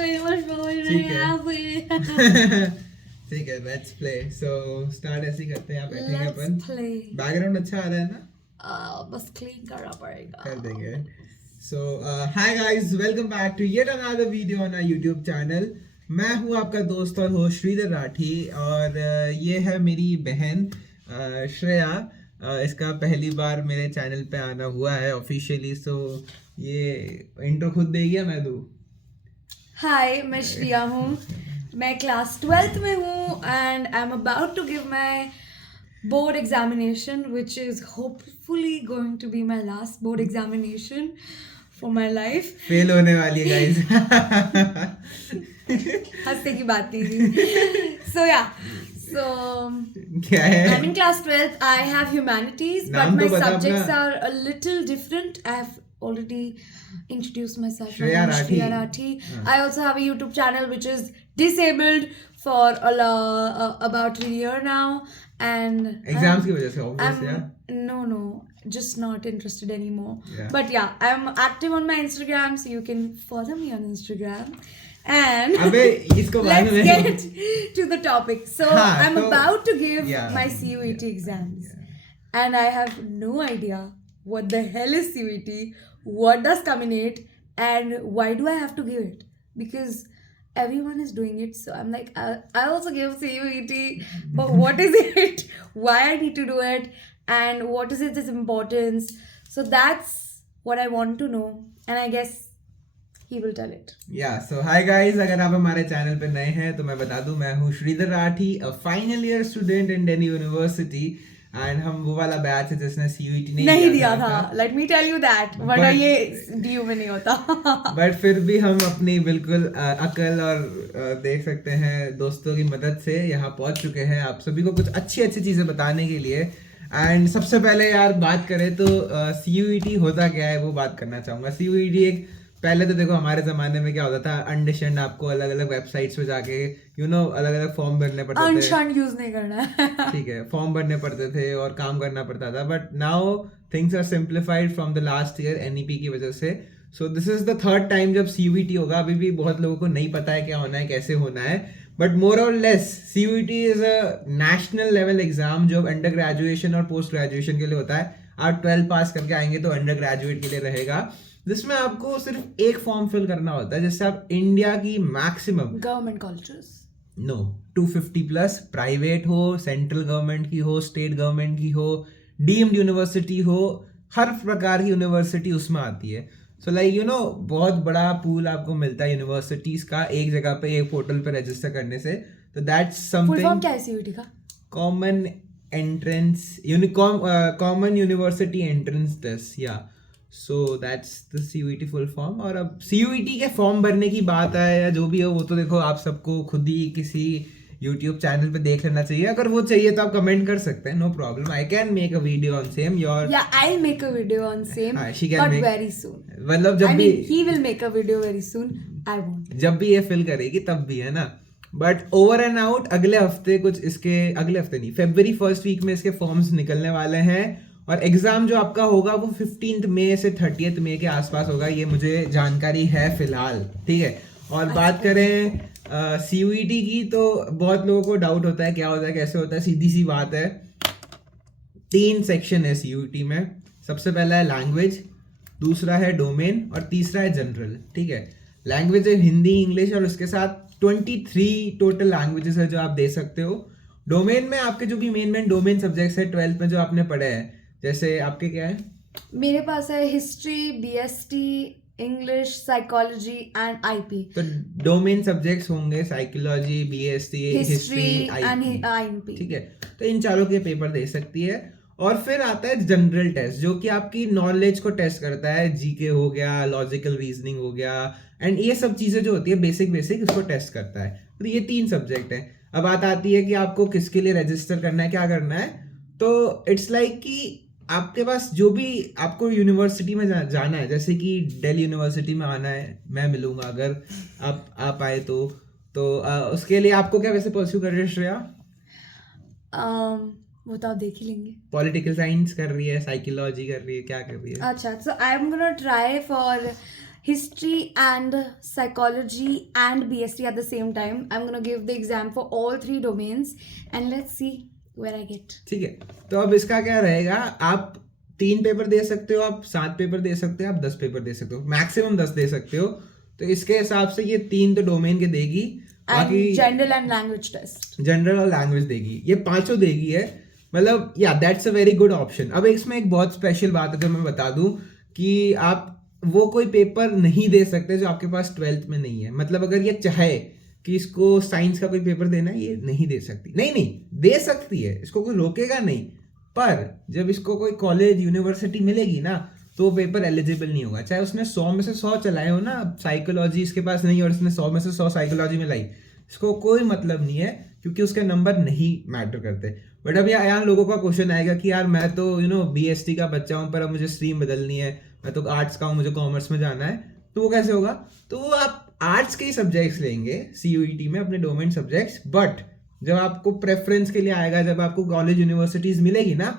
ठीक है ठीक है, लेट्स प्ले। सो स्टार्ट ऐसे ही करते हैं, आप बैठेंगे अपन। बैकग्राउंड अच्छा आ रहा है ना? बस क्लीन करना पड़ेगा। कर देंगे। So hi guys, welcome back to yet another video on our YouTube channel. मैं हूं आपका दोस्त और होस्ट श्रीधर राठी, और ये है मेरी बहन श्रेया। इसका पहली बार मेरे चैनल पे आना हुआ है ऑफिशियली। सो ये इंट्रो खुद देगी या मैं दूं? हाय, मैं श्रिया हूँ। मैं क्लास 12th में हूँ and I am about to give my board examination, which is hopefully going to be my last board examination for my life. Fail होने वाली है गाइस। हंसने की बात नहीं थी। So क्या है? I'm in class 12th. I have humanities, but my subjects are a little different. I have already introduced myself. Shreya Rathi. I also have a YouTube channel which is disabled for about a year now. And exams की वजह से obviously, yeah. No, just not interested anymore. Yeah. But yeah, I'm active on my Instagram, so you can follow me on Instagram. And अबे इसको let's get to the topic. So I'm about to give my CUET exams, and I have no idea what the hell is CUET, what does Combinate, and why do I have to give it? Because everyone is doing it, so I'm like, I also give CUET, but what is it? Why I need to do it, and what is its importance? So that's what I want to know, and I guess he will tell it. So hi guys, अगर आप हमारे channel पे नए हैं तो मैं बता दूं, मैं हूँ Shridhar Rathi, a final year student in Delhi university. And हम वो वाला बैच है जिसने CUET नहीं दिया था। Let me tell you that, वरना ये DU में नहीं होता। बट फिर भी हम अपनी बिल्कुल अकल और देख सकते हैं दोस्तों की मदद से यहाँ पहुँच चुके हैं आप सभी को कुछ अच्छी अच्छी चीज़ें बताने के लिए। एंड सबसे पहले यार बात करें तो CUET होता क्या है वो बात करना चाहूँगा। CUET एक, पहले तो देखो हमारे ज़माने में क्या होता था, अंडरस्टैंड आपको अलग अलग वेबसाइट्स पे जाके अलग अलग फॉर्म भरने पड़ते थे। अंडरस्टैंड यूज नहीं करना है। ठीक है, फॉर्म भरने पड़ते थे और काम करना पड़ता था। But now things are simplified from the last year NEP की वजह से। So this is the third time जब CUET होगा। अभी भी बहुत लोगों को नहीं पता है क्या होना है, कैसे होना है, बट मोर और less CUET is a national level exam जो अंडर ग्रेजुएशन और पोस्ट ग्रेजुएशन के लिए होता है। आप 12 पास करके आएंगे तो अंडर ग्रेजुएट के लिए रहेगा, जिसमें आपको सिर्फ एक फॉर्म फिल करना होता है जिससे आप इंडिया की maximum government colleges 250 plus, private हो, सेंट्रल गवर्नमेंट की हो, स्टेट गवर्नमेंट की हो, डीम्ड यूनिवर्सिटी हो, हर प्रकार की यूनिवर्सिटी उसमें आती है। सो लाइक बहुत बड़ा पूल आपको मिलता है यूनिवर्सिटीज का एक जगह पे, एक पोर्टल पे रजिस्टर करने से। तो दैट्स समथिंग। क्या है CUET का? Common entrance common university entrance test, yeah so that's the CUET full form. और अब CUET के फॉर्म भरने की बात है या जो भी हो, वो तो देखो आप सबको खुद ही किसी YouTube चैनल पे देख लेना चाहिए। अगर वो चाहिए तो आप कमेंट कर सकते हैं, no problem. I can make a video on same your, yeah I will make a video on same, but very soon. मतलब जब भी he will make a video very soon, I won't. जब भी ये fill करेगी तब भी, है ना। बट ओवर एंड आउट अगले हफ्ते अगले हफ्ते नहीं, February 1st वीक में इसके फॉर्म्स निकलने वाले हैं। और एग्जाम जो आपका होगा वो 15 मई से 30 मई के आसपास होगा, ये मुझे जानकारी है फिलहाल। ठीक है, और बात करें CUET की तो बहुत लोगों को डाउट होता है क्या होता है, कैसे होता है। सीधी सी बात है, 3 सेक्शन है CUET में। सबसे पहला है लैंग्वेज, दूसरा है डोमेन और तीसरा है जनरल। ठीक है, लैंग्वेज है हिंदी, इंग्लिश, और उसके साथ 23 टोटल लैंग्वेजेस है जो आप दे सकते हो। डोमेन में आपके जो भी मेन डोमेन सब्जेक्ट्स है 12th में जो आपने पढ़े हैं, जैसे आपके क्या है? मेरे पास है history, BST, English, psychology and IP। तो डोमेन सब्जेक्ट्स होंगे psychology, BST, history and IP। ठीक है, तो इन चारों के पेपर दे सकती है। और फिर आता है जनरल टेस्ट, जो कि आपकी नॉलेज को टेस्ट करता है। GK हो गया, लॉजिकल रीजनिंग हो गया, एंड ये सब चीजें जो होती है बेसिक उसको टेस्ट करता है। तो ये 3 सब्जेक्ट है। अब बात आती है कि आपको किसके लिए रजिस्टर करना है, क्या करना है। तो इट्स लाइक कि आपके पास जो भी आपको यूनिवर्सिटी में जाना है, जैसे कि दिल्ली यूनिवर्सिटी में आना है, मैं मिलूंगा अगर आप आए तो उसके लिए आपको क्या वैसे परस्यू कर रही है श्रेया? वो तो आप देख ही लेंगे। पॉलिटिकल साइंस कर रही है, साइकोलॉजी कर रही है, क्या कर रही है? अच्छा, so I am gonna try for history and psychology and BST at the same time. I'm going to give the exam for all 3 domains and let's see where I get. ठीक है, तो अब इसका क्या रहेगा, आप 3 पेपर दे सकते हो, आप 7 पेपर दे सकते हो, आप 10 पेपर दे सकते हो, मैक्सिमम 10 दे सकते हो। तो इसके हिसाब से ये 3 तो डोमेन के देगी, बाकी general and language test, general और लैंग्वेज देगी, ये 5 देगी है, मतलब या that's a very good option. अब इसमें एक बहुत स्पेशल बात है जो मैं बता दूं कि आप वो कोई पेपर नहीं दे सकते जो आपके पास 12th में नहीं है। मतलब अगर ये चाहे कि इसको साइंस का कोई पेपर देना है, ये नहीं दे सकती, नहीं दे सकती है, इसको कोई रोकेगा नहीं, पर जब इसको कोई कॉलेज यूनिवर्सिटी मिलेगी ना तो वो पेपर एलिजिबल नहीं होगा, चाहे उसने 100 में से 100 चलाए हो ना। साइकोलॉजी इसके पास नहीं और इसने 100 में से 100 साइकोलॉजी में लाई, इसको कोई मतलब नहीं है क्योंकि उसके नंबर नहीं मैटर करते। बट अब यहाँ लोगों का क्वेश्चन आएगा कि यार मैं तो BST का बच्चा हूँ पर अब मुझे स्ट्रीम बदलनी है, मैं तो आर्ट्स का हूँ, मुझे कॉमर्स में जाना है, तो वो कैसे होगा? तो आप आर्ट्स के ही सब्जेक्ट्स लेंगे CUET में, अपने डोमेन सब्जेक्ट्स, बट जब आपको प्रेफरेंस के लिए आएगा, जब आपको कॉलेज यूनिवर्सिटीज मिलेगी ना,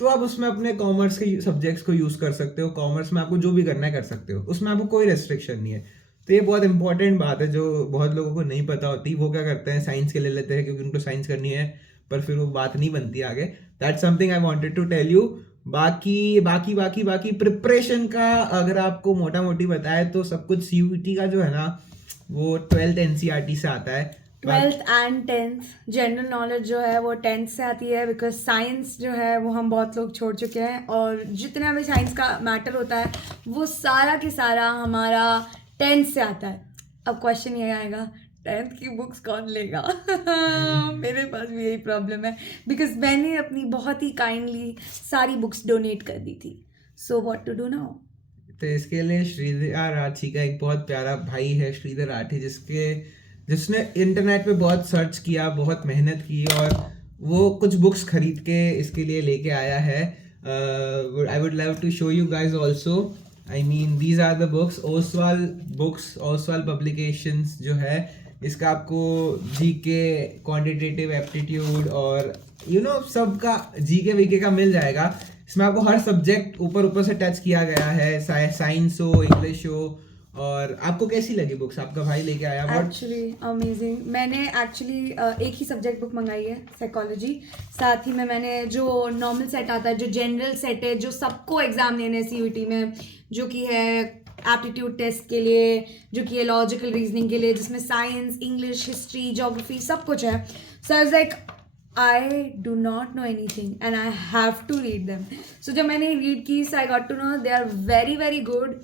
तो आप उसमें अपने कॉमर्स के सब्जेक्ट्स को यूज कर सकते हो। कॉमर्स में आपको जो भी करना है कर सकते हो, उसमें आपको कोई रेस्ट्रिक्शन नहीं है। तो ये बहुत इंपॉर्टेंट बात है जो बहुत लोगों को नहीं पता होती। वो क्या करते हैं, साइंस के ले लेते हैं क्योंकि उनको साइंस करनी है, पर फिर वो बात नहीं बनती आगे। That's something I wanted to tell you. बाकी प्रिपरेशन का अगर आपको मोटा मोटी बताए तो सब कुछ CUET का जो है ना वो 12th NCERT से आता है। 12th and 10th general knowledge जो है वो 10th से आती है, बिकॉज साइंस जो है वो हम बहुत लोग छोड़ चुके हैं और जितना भी साइंस का मैटर होता है वो सारा के सारा हमारा 10th से आता है। अब क्वेश्चन ये आएगा 10th की बुक्स कौन लेगा? मेरे पास भी यही प्रॉब्लम है, बिकॉज मैंने अपनी बहुत ही काइंडली सारी बुक्स डोनेट कर दी थी। So what to do now? तो इसके लिए श्रीधर राठी का एक बहुत प्यारा भाई है, श्रीधर राठी, जिसने इंटरनेट पे बहुत सर्च किया, बहुत मेहनत की और वो कुछ बुक्स खरीद के इसके लिए लेके आया है। I would love to show you guys also. I mean these are the books, Oswaal publications जो है, इसका आपको GK, क्वांटिटेटिव एप्टीट्यूड और सबका GK VK का मिल जाएगा। इसमें आपको हर सब्जेक्ट ऊपर से टच किया गया है, साइंस हो, इंग्लिश हो। और आपको कैसी लगी बुक्स? आपका भाई लेके आया? Actually amazing. मैंने एक्चुअली एक ही सब्जेक्ट बुक मंगाई है, साइकोलॉजी। साथ ही में मैंने जो नॉर्मल सेट आता है, जो जनरल सेट है, जो सबको एग्जाम देने हैं CUET में, जो कि है एप्टीट्यूड टेस्ट के लिए, जो कि है लॉजिकल रीजनिंग के लिए, जिसमें साइंस, इंग्लिश, हिस्ट्री, ज्योग्राफी सब कुछ है। So I was like I do not know anything and I have to read them. So जब मैंने read की, so I got to know they are very very good.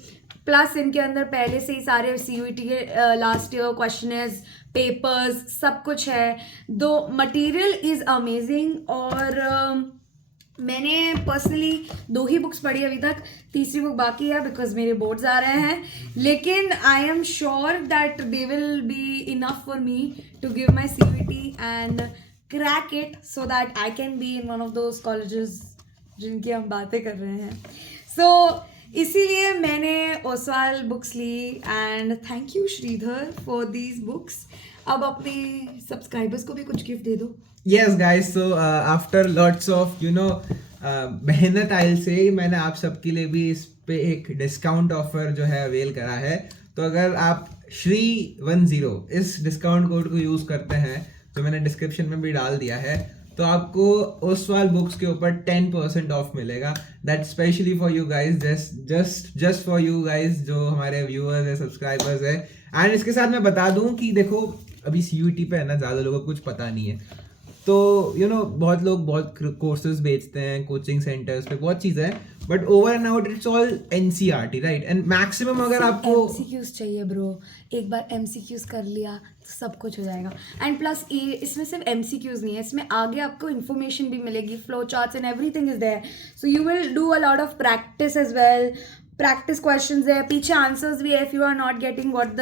Plus इनके अंदर पहले से ही सारे CUET के लास्ट ईयर क्वेश्चनर्स, पेपर्स सब कुछ है। दो मटेरियल इज़ अमेजिंग। और मैंने पर्सनली 2 ही बुक्स पढ़ी अभी तक, तीसरी बुक बाकी है बिकॉज मेरे बोर्ड्स आ रहे हैं। लेकिन I am sure that they will be enough for me to give my CUET and crack it so that I can be in one of those colleges जिनकी हम बातें कर रहे हैं। So इसीलिए मैंने ओसवाल बुक्स ली and thank you Shridhar for these books. अब अपने सब्सक्राइबर्स को भी कुछ गिफ्ट दे दो। Yes guys, so after lots of मेहनत आयल से मैंने आप सबके लिए भी इस पे एक डिस्काउंट ऑफर जो है अवेल करा है। तो अगर आप श्री10 इस डिस्काउंट कोड को यूज करते हैं जो मैंने डिस्क्रिप्शन में भी डाल दिया है, तो आपको ओसवाल बुक्स के ऊपर 10% ऑफ मिलेगा। That specially for you guys, just for you guys जो हमारे व्यूअर्स है, सब्सक्राइबर्स है। एंड इसके साथ मैं बता दूं कि देखो अभी CUET पे है ना, ज़्यादा लोगों को कुछ पता नहीं है, तो बहुत लोग बहुत कोर्सेज बेचते हैं, कोचिंग सेंटर्स पे बहुत चीज़ें हैं, but over and out it's all NCERT, right? And maximum अगर आपको MCQs चाहिए ब्रो, एक बार MCQs कर लिया तो सब कुछ हो जाएगा। एंड प्लस इसमें सिर्फ MCQs नहीं है, इसमें आगे आपको इन्फॉर्मेशन भी मिलेगी, flow charts and everything is there. So you will do a lot of practice as well. Practice questions है, पीछे आंसर्स भी है। If you are not getting what the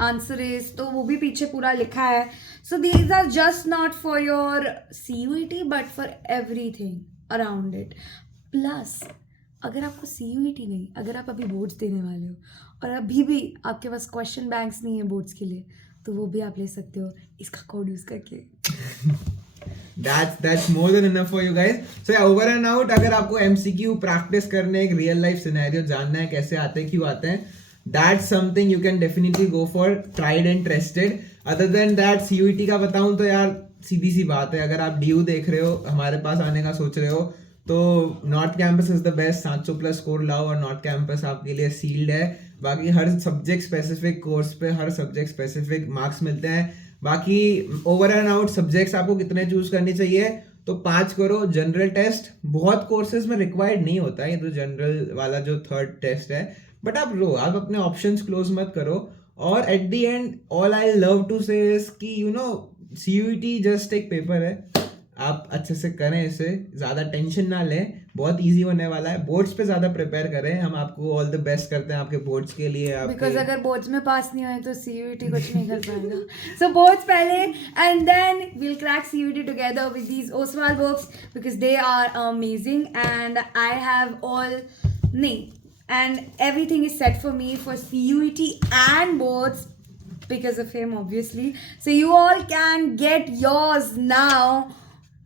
answer is, तो वो भी पीछे पूरा लिखा है। So these are just not for your CUET but for everything around it. Plus अगर आपको CUET नहीं, अगर आप अभी बोर्ड्स देने वाले हो और अभी भी आपके पास क्वेश्चन बैंक्स नहीं है बोर्ड्स के लिए, तो वो भी आप ले सकते हो इसका कोड यूज करके। That's more than enough for you guys. So yeah, over and out, अगर आपको MCQ प्रैक्टिस करने, एक रियल लाइफ सिनेरियो जानना है कैसे आते हैं, क्यों आते हैं, that's something you can definitely go for, tried and tested. Other than that, CUET का बताऊं तो यार सीधी सी बात है, अगर आप DU देख रहे हो, हमारे पास आने का सोच रहे हो, तो north campus is the best. 700+ score लाओ और नॉर्थ कैंपस आपके लिए सील्ड है. बाकी हर सब्जेक्ट स्पेसिफिक कोर्स पे हर सब्जेक्ट स्पेसिफिक मार्क्स मिलते हैं. बाकी ओवर एंड आउट सब्जेक्ट्स आपको कितने चूज करने चाहिए, तो 5 करो. जनरल टेस्ट बहुत कोर्सेज में रिक्वायर्ड नहीं होता है, ये तो जनरल वाला जो 3rd टेस्ट है, बट आप लो, आप अपने ऑप्शंस क्लोज मत करो. और at the end all I love to say is कि यू नो CUET जस्ट एक पेपर है, आप अच्छे से करें इसे, ज़्यादा टेंशन ना लें, बहुत इजी होने वाला है. बोर्ड्स पे ज़्यादा प्रिपेयर करें, हम आपको ऑल द बेस्ट करते हैं आपके बोर्ड्स के लिए. बिकॉज अगर बोर्ड्स में पास नहीं हुए तो CUET कुछ नहीं कर पाएगा. सो बोर्ड्स पहले and then we'll crack CUET together with these Oswaal books because they are amazing and I have all नहीं and everything is set for me for CUET and boards because of him obviously. So you all can get yours now.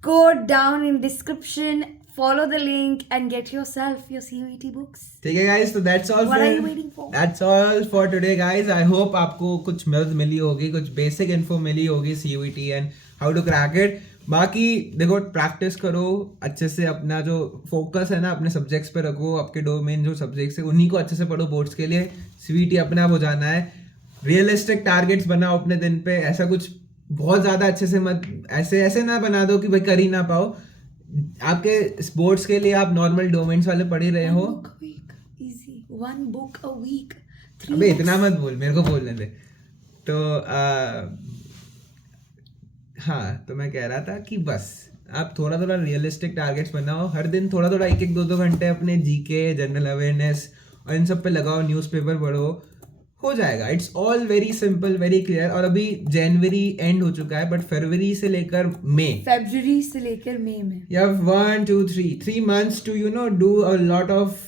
Go down in description, follow the link and get yourself your CUET books. ठीक है guys, so that's all. What are you waiting for? That's all for today guys. I hope आपको कुछ मदद मिली होगी, कुछ basic info मिली होगी CUET and how to crack it. बाकी देखो, प्रैक्टिस करो अच्छे से, अपना जो फोकस है ना अपने सब्जेक्ट्स पे रखो, आपके डोमेन जो सब्जेक्ट्स है उन्हीं को अच्छे से पढ़ो बोर्ड्स के लिए. CUET अपने आप हो जाना है. रियलिस्टिक टारगेट्स बनाओ अपने दिन पे, ऐसा कुछ बहुत ज़्यादा अच्छे से मत, ऐसे ना बना दो कि भाई कर ही ना पाओ. आपके बोर्ड्स के लिए आप नॉर्मल डोमेन्स वाले पढ़ ही रहे हो. One book a week. अबे इतना मत बोल, मेरे को बोलने दे. तो हाँ, तो मैं कह रहा था कि बस आप थोड़ा थोड़ा रियलिस्टिक टारगेट्स बनाओ, हर दिन थोड़ा थोड़ा 1-2 घंटे अपने GK, जनरल अवेयरनेस और इन सब पे लगाओ, न्यूज़पेपर पढ़ो, हो जाएगा. It's all very simple, very clear. और अभी जनवरी एंड हो चुका है, बट फरवरी से लेकर मई में या 1 2 3 months to you know do a lot of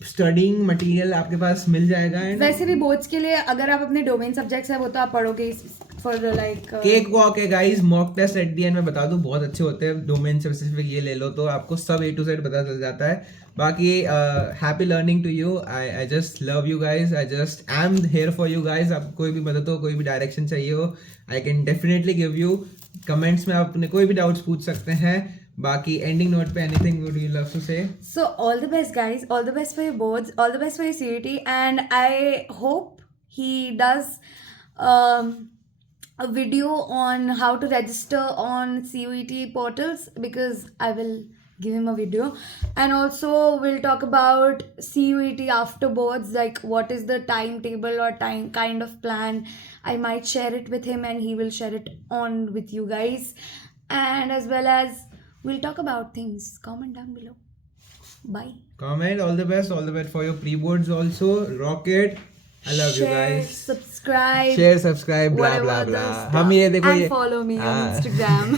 studying material आपके पास मिल जाएगा. वैसे भी बोर्ड्स के लिए अगर आप अपने डोमेन सब्जेक्ट्स है वो तो आप पढ़ोगे फॉर लाइक केक वॉक है guys. Mock test at the end में बता दूं बहुत अच्छे होते हैं. डोमेन स्पेसिफिक ये ले लो तो आपको सब A to Z पता चल जाता है. बाकी happy learning to you. I just love you guys. I just am here for you guys. आपको कोई भी मदद हो, कोई भी डायरेक्शन चाहिए हो, I can definitely give you. Comments में आप अपने कोई भी डाउट्स पूछ सकते हैं. बाकी एंडिंग नोट पे anything would you love to say? So all the best guys, all the best for your boards, all the best for your CUET and I hope he does a video on how to register on CUET portals because I will give him a video, and also we'll talk about CUET after boards, like what is the timetable or kind of plan. I might share it with him and he will share it on with you guys, and as well as we'll talk about things. Comment down below. Bye. Comment. All the best for your pre-boards also. Rock it. I love you guys. Subscribe. Share, subscribe, blah blah blah. हम ये देखो, and follow me on Instagram.